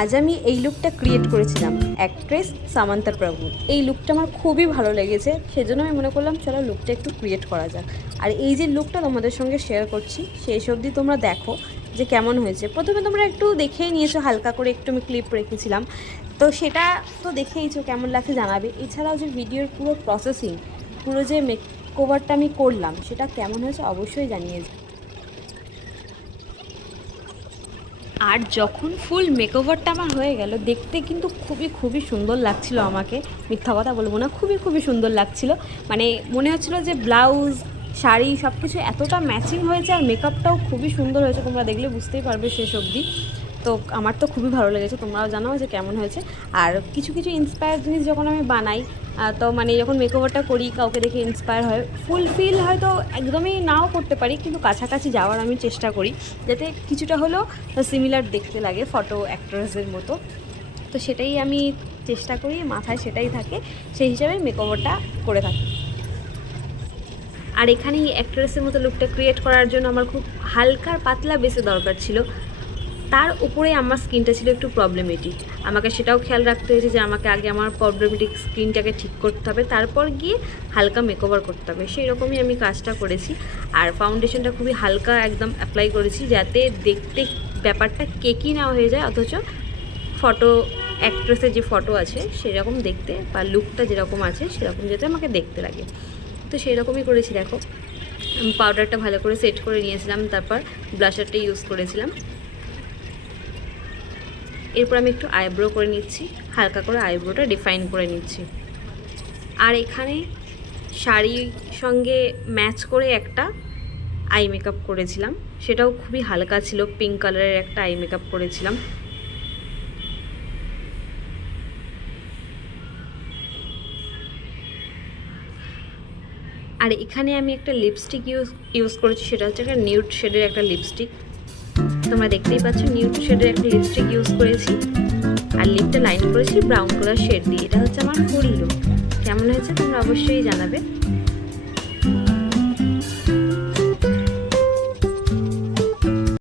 আজ আমি এই লুকটা ক্রিয়েট করেছিলাম অ্যাক্ট্রেস সামান্তা প্রভু। এই লুকটা আমার খুবই ভালো লেগেছে, সেজন্য আমি মনে করলাম চলো লুকটা একটু ক্রিয়েট করা যাক। আর এই যে লুকটা তোমাদের সঙ্গে শেয়ার করছি, শেষ অবধি তোমরা দেখো যে কেমন হয়েছে। প্রথমে তোমরা একটু দেখেই নিয়েছো, হালকা করে একটু আমি ক্লিপ রেখেছিলাম, তো সেটা তো দেখেইছো, কেমন লাগছে জানাবে। এছাড়াও যে ভিডিওর পুরো প্রসেসিং, পুরো যে মেকওভারটা আমি করলাম সেটা কেমন হয়েছে অবশ্যই জানিয়েছি। আর যখন ফুল মেকওভারটা আমার হয়ে গেল, দেখতে কিন্তু খুবই খুবই সুন্দর লাগছিল আমাকে, মিথ্যা কথা বলবো না, খুবই খুবই সুন্দর লাগছিল। মানে মনে হচ্ছিলো যে ব্লাউজ, শাড়ি সব কিছু এতটা ম্যাচিং হয়েছে, আর মেকআপটাও খুবই সুন্দর হয়েছে, তোমরা দেখলে বুঝতেই পারবে শেষ অবধি। তো আমার তো খুবই ভালো লেগেছে, তোমরাও জানাও যে কেমন হয়েছে। আর কিছু কিছু ইন্সপায়ার জিনিস যখন আমি বানাই, তো মানে যখন মেকওভারটা করি কাউকে দেখে ইন্সপায়ার হয়, ফুলফিল হয়তো একদমই নাও করতে পারি, কিন্তু কাছাকাছি যাওয়ার আমি চেষ্টা করি যাতে কিছুটা হলেও সিমিলার দেখতে লাগে ফটো অ্যাক্ট্রেসের মতো। তো সেটাই আমি চেষ্টা করি, মাথায় সেটাই থাকে, সেই হিসাবে মেকওভারটা করে থাকি। আর এখানেই অ্যাক্ট্রেসের মতো লুকটা ক্রিয়েট করার জন্য আমার খুব হালকা পাতলা বেসে দরকার ছিল। তার উপরে আমার স্কিনটা ছিল একটু প্রবলেমেটিক, আমাকে সেটাও খেয়াল রাখতে হয়েছে যে আমাকে আগে আমার প্রবলেমেটিক স্কিনটাকে ঠিক করতে হবে, তারপর গিয়ে হালকা মেকওভার করতে হবে। সেই রকমই আমি কাজটা করেছি। আর ফাউন্ডেশনটা খুবই হালকা একদম অ্যাপ্লাই করেছি, যাতে দেখতে ব্যাপারটা কেকি না হয়ে যায়, অথচ ফটো অ্যাক্ট্রেসের যে ফটো আছে সেরকম দেখতে, বা লুকটা যেরকম আছে সেরকম যাতে আমাকে দেখতে লাগে। তো সেই রকমই করেছি। দেখো, পাউডারটা ভালো করে সেট করে নিয়েছিলাম, তারপর ব্লাশারটা ইউজ করেছিলাম। এরপর আমি একটু আইব্রো করে নিচ্ছি, হালকা করে আইব্রোটা ডিফাইন করে নিচ্ছি। আর এখানে শাড়ির সঙ্গে ম্যাচ করে একটা আই মেকআপ করেছিলাম, সেটাও খুবই হালকা ছিল, পিঙ্ক কালারের একটা আই মেকআপ করেছিলাম। আর এখানে আমি একটা লিপস্টিক ইউজ করেছি, সেটা হচ্ছে একটা নিউড শেডের একটা লিপস্টিক। তোমরা দেখতেই পাচ্ছ নিউড শেডের একটা লিপস্টিক ইউজ করেছি। আর লিপটা লাইন করেছি ব্রাউন কালার শেড দিয়ে। এটা হচ্ছে আমার ফুল লুক। কেমন হয়েছে তোমরা অবশ্যই জানাবে।